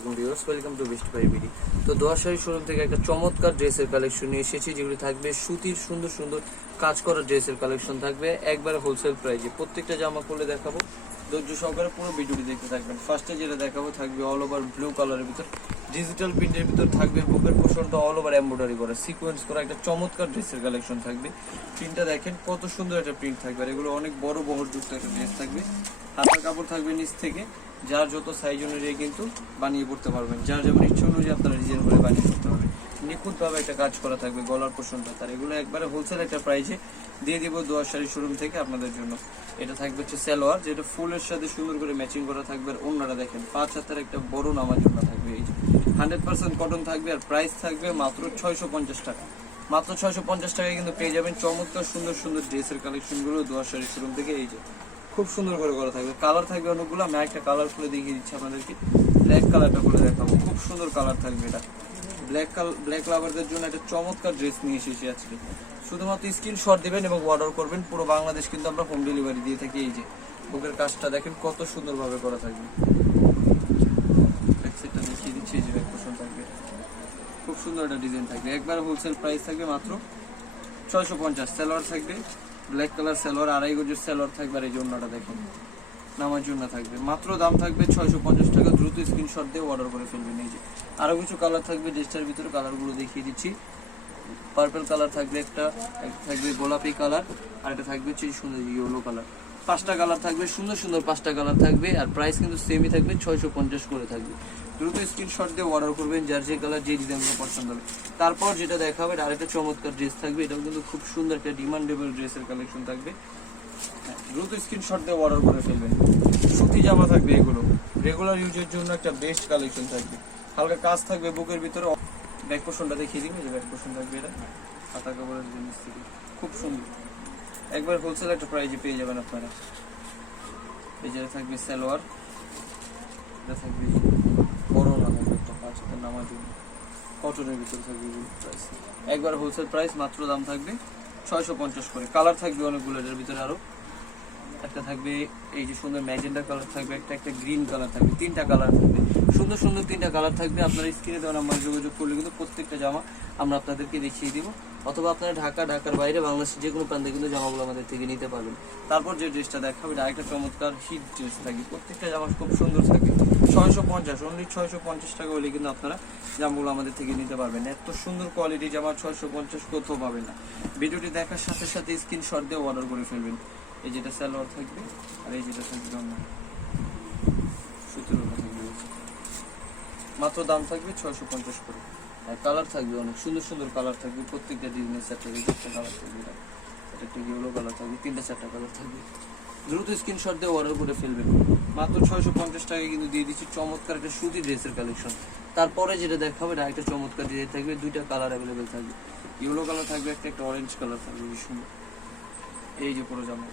আলাইকুম viewers welcome to best buy তো Doyashari showroom থেকে একটা চমৎকার ড্রেসের কালেকশন নিয়ে এসেছি, যেগুলি থাকবে সুতির, সুন্দর সুন্দর কাজ করা ড্রেসের কালেকশন থাকবে, একবারে হোলসেল প্রাইজে প্রত্যেকটা জামা করলে দেখাবো। ধৈর্য সহকারে পুরো ভিডিওটি দেখতে থাকবেন। ফার্স্টে যেটা দেখাবো, থাকবে অল ওভার ব্লু কালারের ভিতর। ডিজিটাল প্রিন্টের ভিতর থাকবে, বুকের পোষণটা অল ওভার এমব্রয়ডারি করা। সিকোয়েন্স করা একটা চমৎকার ড্রেসের কালেকশন থাকবে। প্রিন্টটা দেখেন, কত সুন্দর একটা প্রিন্ট থাকবে। আর এগুলো অনেক বড় বহরযুক্ত একটা ড্রেস থাকবে। হাতার কাপড় থাকবে নিচ থেকে। যার যত সাইজ অনুযায়ী কিন্তু বানিয়ে পড়তে পারবেন। যার যেমন ইচ্ছে অনুযায়ী আপনারা ডিজাইন করে বানিয়ে পড়তে পারবেন। নিখুঁতভাবে একটা কাজ করা থাকবে, গলার পোষণটা। তার এগুলো একবারে হোলসেল একটা প্রাইসে দিয়ে দিব দোয়ার শাড়ি শোরুম থেকে আপনাদের জন্য। এটা থাকবে হচ্ছে সালোয়ার, যেটা ফুলের সাথে সুন্দর করে ম্যাচিং করা থাকবে। আর দেখেন, পাঁচ হাতের একটা বড় নামাজ জন্য থাকবে। এই হান্ড্রেড পার্সেন্ট কটন থাকবে আর প্রাইস থাকবে মাত্র ছয়শো পঞ্চাশ টাকা। মাত্র ছয়শো পঞ্চাশ টাকায় কিন্তু পেয়ে যাবেন চমৎকার সুন্দর সুন্দর ড্রেসের কালেকশনগুলো দোয়ার শাড়ি শোরুম থেকে। এই যে খুব সুন্দর করে করা থাকবে। কালার থাকবে অনেকগুলো। আমি একটা কালার খুলে দেখিয়ে দিচ্ছি আপনাদেরকে। ব্ল্যাক কালারটা করে দেখাবো। খুব সুন্দর কালার থাকবে এটা। ব্ল্যাক ব্ল্যাক লাভারদের জন্য একটা চমৎকার ড্রেস নিয়ে এসেছি আজকে। শুধুমাত্র স্ক্রিনশট দিবেন এবং অর্ডার করবেন, পুরো বাংলাদেশ কিন্তু আমরা হোম ডেলিভারি দিয়ে থাকি এই যে, বুকের কাজটা দেখেন কত সুন্দরভাবে করা থাকবে। দেখিয়ে থাকবে। খুব সুন্দর একটা ডিজাইন থাকবে। একবার হোলসেল প্রাইস থাকবে মাত্র ছয়শো পঞ্চাশ। সালোয়ার থাকবে ব্ল্যাক কালার সালোয়ার আড়াই গজের সালোয়ার থাকবে, আর এই জন্যটা দেখুন। নামার জন্য থাকবে। মাত্র দাম থাকবে ছয়শো পঞ্চাশ টাকা। দ্রুত স্ক্রিনশট দিয়ে অর্ডার করে ফেলবেন। এই যে আরও কিছু কালার থাকবে ড্রেসটার ভিতরে কালারগুলো দেখিয়ে দিচ্ছি। পার্পল কালার থাকবে একটা একটা থাকবে গোলাপি কালার আর একটা থাকবে হচ্ছে সুন্দর ইয়েলো কালার পাঁচটা কালার থাকবে, সুন্দর সুন্দর পাঁচটা কালার থাকবে, আর প্রাইস কিন্তু সেমই থাকবে, ছয়শো পঞ্চাশ করে থাকবে। দ্রুত স্ক্রিনশট দিয়ে অর্ডার করবেন, যার যে কালার যে ডিজাইনগুলো পছন্দ হবে। তারপর যেটা দেখা হবে আরেকটা চমৎকার ড্রেস থাকবে। এটাও কিন্তু খুব সুন্দর একটা ডিমান্ডেবল ড্রেসের কালেকশন থাকবে। দ্রুত স্ক্রিনশট দিয়ে অর্ডার করে ফেলবেন। সুতি জামা থাকবে এগুলো। রেগুলার ইউজের জন্য একটা বেস্ট কালেকশন থাকবে। হালকা কাজ থাকবে বুকের ভিতরে। ব্যাক পোর্শনটা দেখিয়ে দিবেন যে ব্যাক পোর্শন থাকবে এটা। হাতা কাপড়ের জিনিস থেকে। খুব সুন্দর। একবার হোলসেল একটা প্রাইজে পেয়ে যাবেন আপনারা। এই যেটা থাকবে সালোয়ার। এটা থাকবে বড় থাকবে একটা পাঁচ হাতের নামার জন্য কটনের ভিতরে থাকবে প্রাইস একবার হোলসেল প্রাইস মাত্র দাম থাকবে ছয়শো পঞ্চাশ করে। কালার থাকবে অনেকগুলো, এটার ভিতরে আরও। একটা থাকবে, এই যে সুন্দর ম্যাজেন্ডা কালার থাকবে, একটা একটা গ্রিন কালার থাকবে, তিনটা কালার থাকবে। সুন্দর সুন্দর তিনটা কালার থাকবে, আপনারা স্ক্রিনে দেওয়া নাম্বার যোগাযোগ করলে কিন্তু প্রত্যেকটা জামা আমরা আপনাদেরকে দেখিয়ে দিব। অথবা আপনারা ঢাকা, ঢাকার বাইরে, বাংলাদেশের যে কোনো প্রান্তে কিন্তু জামাগুলো আমাদের থেকে নিতে পারবেন। তারপর যে ড্রেসটা দেখাবে, এটা আরেকটা চমৎকার হিট ড্রেস থাকে প্রত্যেকটা জামা খুব সুন্দর থাকে ছয়শো পঞ্চাশ অনলি ছয়শো পঞ্চাশ টাকা হলে কিন্তু আপনারা জামাগুলো আমাদের থেকে নিতে পারবেন। এত সুন্দর কোয়ালিটি জামা ছয়শো পঞ্চাশ কোথাও পাবেন না। ভিডিওটি দেখার সাথে সাথে স্ক্রিনশট দিয়ে অর্ডার করে ফেলবেন। এই যেটা সালোয়ার থাকবে আর এই যেটা থাকবে অন্য থাকবে মাত্র দাম থাকবে ছয়শো পঞ্চাশ করে। আর কালার থাকবে অনেক সুন্দর সুন্দর কালার থাকবে। প্রত্যেকটা ডিজাইনের চারটে একটা কালার থাকবে এটা। একটা ইয়েলো কালার থাকবে, তিনটা চারটা কালার থাকবে। দ্রুত স্ক্রিনশট দিয়ে অর্ডার করে ফেলবেন। মাত্র ছয়শো পঞ্চাশ টাকায় কিন্তু দিয়ে দিচ্ছি চমৎকার একটা সুতি ড্রেসের কালেকশন তারপরে যেটা দেখাবে, এটা একটা চমৎকার ডিজাইন থাকবে। দুইটা কালার অ্যাভেলেবেল থাকবে। ইয়েলো কালার থাকবে, একটা একটা অরেঞ্জ কালার থাকবে সুন্দর। এই যে পুরো জামা।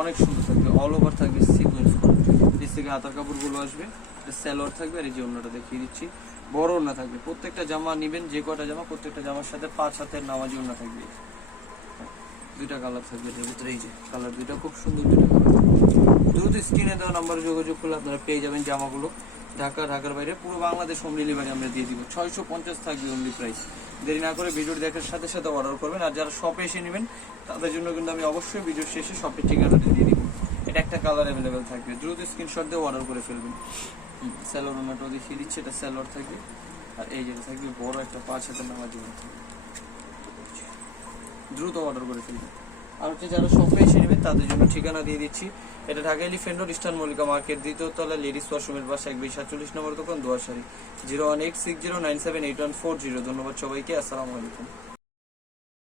অনেক সুন্দর থাকবে অল ওভার থাকবে সিকোয়েন্স করা। নিচ থেকে হাতার কাপড়গুলো আসবে স্যালোয়ার থাকবে, আর এই যে অন্যটা দেখিয়ে দিচ্ছি, বড় ওড়না থাকবে। প্রত্যেকটা জামা নেবেন, যে কটা জামা, প্রত্যেকটা জামার সাথে পাঁচ হাতের নামাজি ওড়না থাকবে। দুইটা কালার থাকবে এর ভিতরে, এই যে কালার দুইটা, খুব সুন্দর দুইটা কালার দ্রুত স্ক্রিনে দেওয়া নাম্বারে যোগাযোগ করলে আপনারা পেয়ে যাবেন জামাগুলো। ঢাকা, ঢাকার বাইরে, পুরো বাংলাদেশ হোম ডেলিভারি আমরা দিয়ে দিব। ছয়শো পঞ্চাশ থাকবে অনলি প্রাইস দেরি না করে ভিডিও দেখার সাথে সাথে অর্ডার করবেন। আর যারা শপে এসে নেবেন, তাদের জন্য কিন্তু আমি অবশ্যই ভিডিওর শেষে শপের ঠিকানাটা দিয়ে দিব। এটা একটা কালার অ্যাভেলেবেল থাকবে। দ্রুত স্ক্রিনশট দিয়ে অর্ডার করে ফেলবেন। স্যালোর ওনাটাও দেখিয়ে দিচ্ছে, এটা স্যালোর থাকবে। আর এই যেটা থাকবে বড় একটা পাঁচ হাজার নামার জন্য দ্রুত অর্ডার করে ফেলবেন। আর হচ্ছে যারা শপে এসে নেবেন তাদের জন্য ঠিকানা দিয়ে দিচ্ছি। এটা Dhaka elephant road, eastern Mallika market, দ্বিতীয় তলা লেডিস ওয়াশরুমের পাশে এক সাতচল্লিশ নম্বর দোকান Doyashari zero one eight six zero nine seven eight one four zero ধন্যবাদ সবাইকে, আসসালামু আলাইকুম।